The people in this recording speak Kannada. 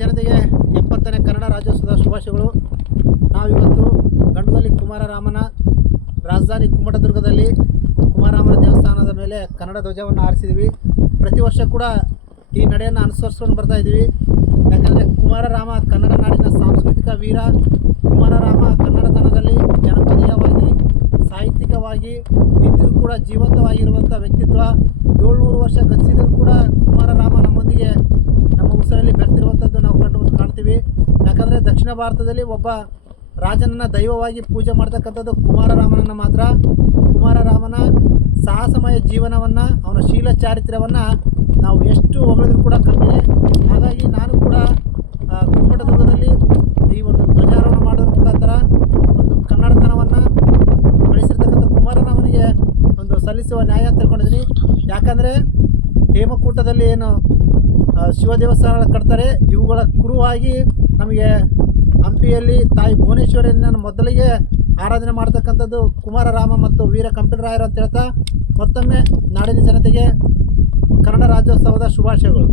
ಜನತೆಗೆ ಎಪ್ಪತ್ತನೇ ಕನ್ನಡ ರಾಜ್ಯೋತ್ಸವದ ಶುಭಾಶಯಗಳು. ನಾವಿವತ್ತು ಗಂಡದಲ್ಲಿ ಕುಮಾರರಾಮನ ರಾಜಧಾನಿ ಕುಮಟದುರ್ಗದಲ್ಲಿ ಕುಮಾರರಾಮನ ದೇವಸ್ಥಾನದ ಮೇಲೆ ಕನ್ನಡ ಧ್ವಜವನ್ನು ಆರಿಸಿದ್ವಿ ಪ್ರತಿ ವರ್ಷ ಕೂಡ ಈ ನಡೆಯನ್ನು ಅನುಸರಿಸ್ಕೊಂಡು ಬರ್ತಾ ಇದ್ದೀವಿ. ಯಾಕಂದರೆ ಕುಮಾರರಾಮ ಕನ್ನಡ ನಾಡಿನ ಸಾಂಸ್ಕೃತಿಕ ವೀರ. ಕುಮಾರರಾಮ ಕನ್ನಡತನದಲ್ಲಿ ಜನಪದೀಯವಾಗಿ ಸಾಹಿತ್ಯಿಕವಾಗಿ, ಇಂದಿಗೂ ಕೂಡ ಜೀವಂತವಾಗಿರುವಂಥ ವ್ಯಕ್ತಿತ್ವ. ಏಳ್ನೂರು ವರ್ಷ ಗತಿಸಿದರೂ ಕೂಡ ಯಾಕಂದರೆ ದಕ್ಷಿಣ ಭಾರತದಲ್ಲಿ ಒಬ್ಬ ರಾಜನನ್ನು ದೈವವಾಗಿ ಪೂಜೆ ಮಾಡ್ತಕ್ಕಂಥದ್ದು ಕುಮಾರರಾಮನನ್ನು ಮಾತ್ರ. ಕುಮಾರರಾಮನ ಸಾಹಸಮಯ ಜೀವನವನ್ನು ಅವನ ಶೀಲ ಚಾರಿತ್ರ್ಯವನ್ನು ನಾವು ಎಷ್ಟು ಹೊಗಳಿದ್ರು ಕೂಡ ಕಮ್ಮಿನೇ ಹಾಗಾಗಿ ನಾನು ಕೂಡ ಆ, ಕುಮ್ಮಟದುರ್ಗದಲ್ಲಿ ಈ ಒಂದು ಧ್ವಜಾರೋಹಣ ಮಾಡೋದ್ರ ಮುಖಾಂತರ ಒಂದು ಕನ್ನಡತನವನ್ನು ಬೆಳೆಸಿರ್ತಕ್ಕಂಥ ಕುಮಾರರಾಮನಿಗೆ ಒಂದು ಸಲ್ಲಿಸುವ ನ್ಯಾಯ ಅಂತ ತಿಳ್ಕೊಂಡಿದ್ದೀನಿ. ಯಾಕಂದರೆ ಹೇಮಕೂಟದಲ್ಲಿ ಏನು ಶಿವ ದೇವಸ್ಥಾನ ಕಟ್ತಾರೆ. ಇವುಗಳ ಕುರುವಾಗಿ ನಮಗೆ ಹಂಪಿಯಲ್ಲಿ ತಾಯಿ ಭುವನೇಶ್ವರಿಯನ್ನು ಮೊದಲಿಗೆ ಆರಾಧನೆ ಮಾಡ್ತಕ್ಕಂಥದ್ದು ಕುಮಾರರಾಮ ಮತ್ತು ವೀರ ಕಂಪಿಲರಾಯರು ಅಂತ ಹೇಳ್ತಾ ಮತ್ತೊಮ್ಮೆ ನಾಡಿನ ಜನತೆಗೆ ಕನ್ನಡ ರಾಜ್ಯೋತ್ಸವದ ಶುಭಾಶಯಗಳು.